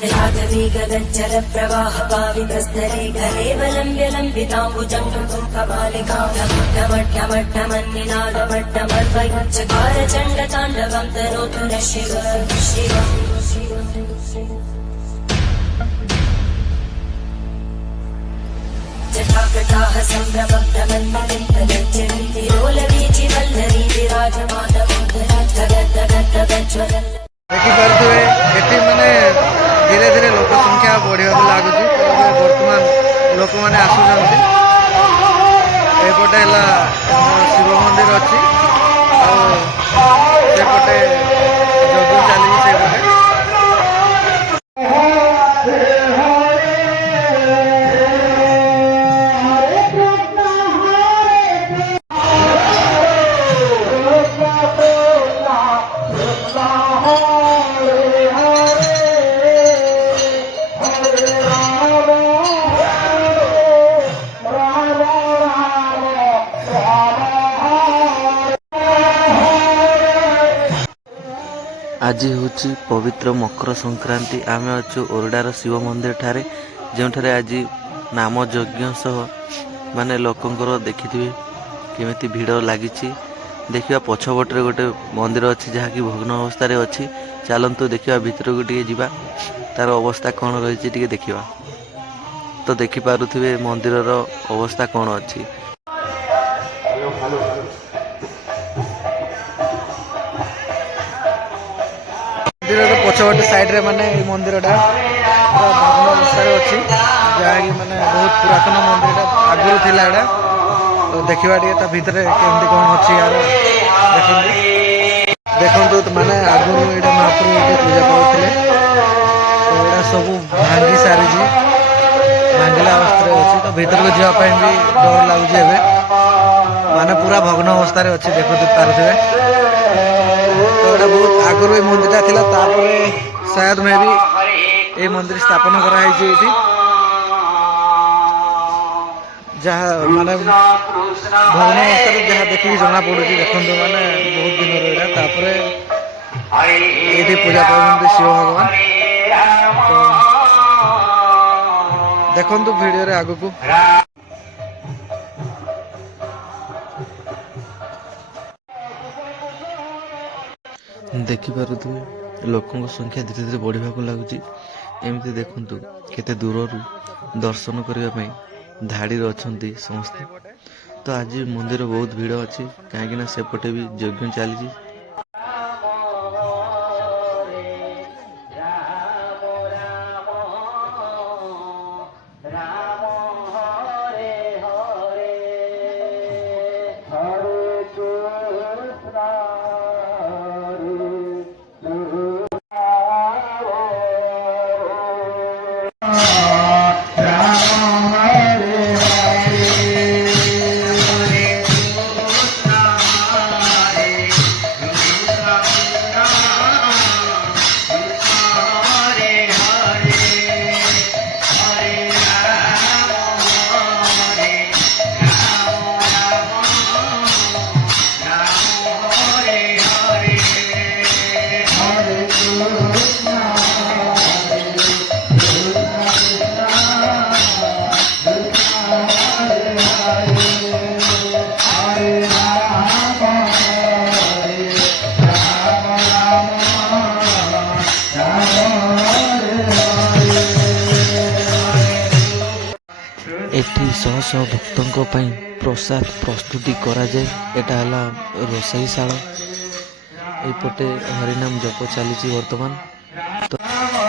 राघवी गगनचर प्रवाह पावितस्तरे घरेवलम्ब्य लम्बिताम्बुजङ्गं कमालिकां ढमढमढमन्निनादमड्डमर्वयच्चकार चण्डताण्डवं तनोतु नः शिव जटाकटाः सम्भ्रमब्धमन्मलिन्दगच्छन्तिरोलवीचिवल्लरी विराजमानमोदरद्धगद्धगद्धगज्ज्वलन् देखिपे ये माने धीरे धीरे लोक संख्या बढ़िया लगुच बर्तमान लोक मैंने आसुँच एपटे शिव मंदिर अच्छी आउटे जग चली सेपटे आज हूँ पवित्र मकर संक्रांति आम अच्छु ओरडार शिव मंदिर ठारे जो आज नाम यज्ञ सह माने लोकंर देखिथे केमिति भिड़ लगी देखा पछपटे गोटे मंदिर अच्छी जहाँकि भग्न अवस्था अच्छी चलतु देखा भितर को टे तार अवस्था कौन रही देखा तो देखिपे मंदिर अवस्था कौन अच्छी मंदिर पछपटे साइड्रे माने मंदिरटा भग्न अवस्था अच्छी जहाँकि माने बहुत पुरातन मंदिर आगुरी थिला एटा तो देखा भितर केमती कौन अच्छी यार देखते माने आगुरी ये महाप्रभु पूजा करते तो यहाँ सब भांगी सारी भांगिला अवस्था अच्छी तो भीतर को जावाई भी डर लगुच माने पूरा भग्न अवस्था अच्छी देखते पारे तो ये बहुत आगुरी मंदिरटा थिला तापरे शायद मैं भी ये मंदिर स्थापन कराई जहाँ माने भग्न अवस्था जहाँ देखिए जना पड़ू देखते माने बहुत दिन ये पूजा कर शिव भगवान तो देखु वीडियो रे आगु को देखिपार लोकों संख्या धीरे धीरे बढ़ा लगुच एमती देखु केते दूर दर्शन करने धाड़ी अच्छा समस्ते तो आज मंदिर बहुत भीड़ अच्छी कहीं सेपटे भी यज्ञ चली एठी शह शह भक्तों प्रसाद प्रस्तुति करा जाए एटा हला रोषाईशाला एपटे हरिनाम जप चली वर्तमान तो